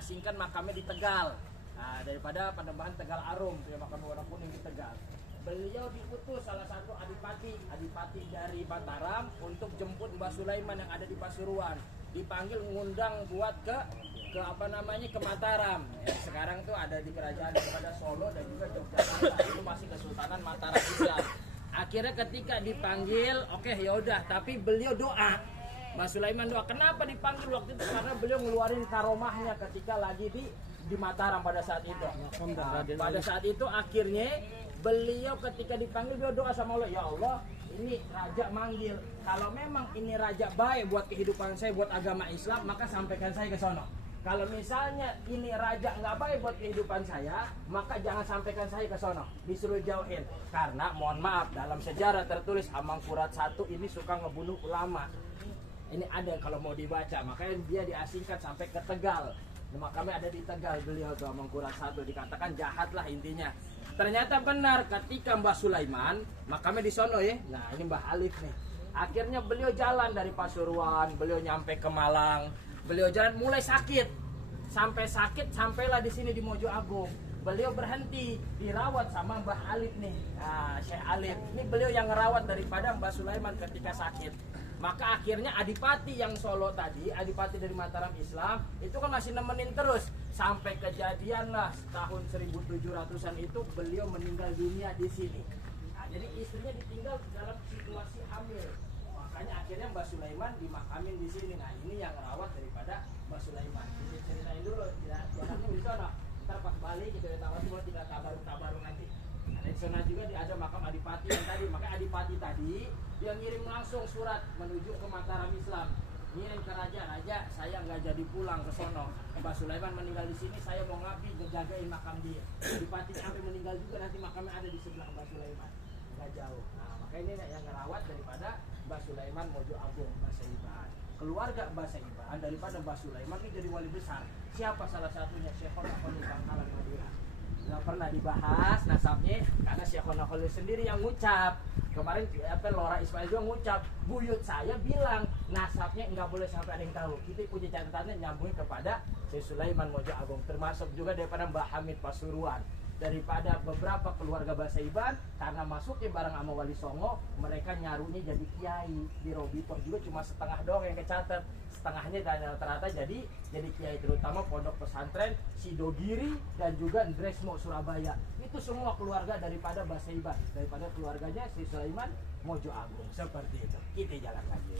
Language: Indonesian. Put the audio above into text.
diasingkan makamnya di Tegal. Nah, daripada Panembahan Tegal Arum, dia makam warna kuning di Tegal. Beliau diutus salah satu adipati dari Mataram untuk jemput Mbah Sulaiman yang ada di Pasuruan. Dipanggil ngundang buat ke Mataram. Ya, sekarang tuh ada di kerajaan daripada Solo dan juga Yogyakarta. Itu masih Kesultanan Mataram Islam. Akhirnya ketika dipanggil, oke yaudah, tapi beliau doa. Mbah Sulaiman doa. Kenapa dipanggil waktu itu? Karena beliau ngeluarin karomahnya ketika lagi di Mataram pada saat itu. Nah, pada saat itu akhirnya beliau ketika dipanggil beliau doa sama Allah, ya Allah, ini raja manggil. Kalau memang ini raja baik buat kehidupan saya, buat agama Islam, maka sampaikan saya ke sono. Kalau misalnya ini raja nggak baik buat kehidupan saya, maka jangan sampaikan saya ke sono. Disuruh jauhin. Karena mohon maaf, dalam sejarah tertulis Amangkurat I ini suka ngebunuh ulama. Ini ada kalau mau dibaca, makanya dia diasingkan sampai ke Tegal. Makamnya ada di Tegal beliau tuh Amangkurat I, dikatakan jahat lah intinya. Ternyata benar ketika Mbah Sulaiman makamnya di sono ya. Nah, ini Mbah Alif nih. Akhirnya beliau jalan dari Pasuruan, beliau nyampe ke Malang. Beliau jalan mulai sakit. Sampai sakit sampailah di sini di Mojo Agung. Beliau berhenti dirawat sama Mbah Alif nih. Nah, Syekh Alif. Ini beliau yang ngerawat daripada Mbah Sulaiman ketika sakit. Maka akhirnya adipati yang Solo tadi, adipati dari Mataram Islam, itu kan masih nemenin terus. Sampai kejadian lah tahun 1700-an itu beliau meninggal dunia di sini. Nah, jadi istrinya ditinggal dalam situasi hamil. Makanya akhirnya Mbah Sulaiman dimakamin di sini. Nah, ini yang merawat daripada Mbah Sulaiman. Jadi ceritain dulu, jangan di sana. Ntar pas balik kita tahu semua tidak tabarung nanti. Nah, di sana juga ada makam adipati yang tadi. Makanya adipati tadi yang ngirim langsung surat menuju ke Mataram Islam. Ngirim ke raja, saya nggak jadi pulang ke sono. Mbah Sulaiman meninggal di sini, saya mau ngabdi ngejagain makam dia. Adipati sampai meninggal juga nanti makamnya ada di sebelah Mbah Sulaiman, nggak jauh. Nah, makanya ini yang ngerawat daripada Mbah Sulaiman Mojo Agung Mbah Saiban. Keluarga Mbah Saiban daripada Mbah Sulaiman ini jadi wali besar. Siapa salah satunya? Syekhona Khalil Bangkalan Madinah. Nggak pernah dibahas nasabnya karena Syekhona Khalil sendiri yang ngucap. Kemarin Lora Ismail juga ngucap, buyut saya bilang nasabnya nggak boleh sampai ada yang tahu. Kita punya catatannya nyambungin kepada Syekh Sulaiman Mojo Agung, termasuk juga daripada Mbah Hamid Pasuruan, daripada beberapa keluarga Mbah Saiban. Karena masuknya bareng sama Wali Songo, mereka nyarunya jadi kiai. Di Robitor juga cuma setengah doang yang kecatat, setengahnya dan rata-rata jadi kiai, terutama pondok pesantren Sidogiri dan juga Ndresmo Surabaya. Itu semua keluarga daripada Mbah Saiban, daripada keluarganya Syekh Sulaiman Mojo Agung. Seperti itu. Kita jalan lagi.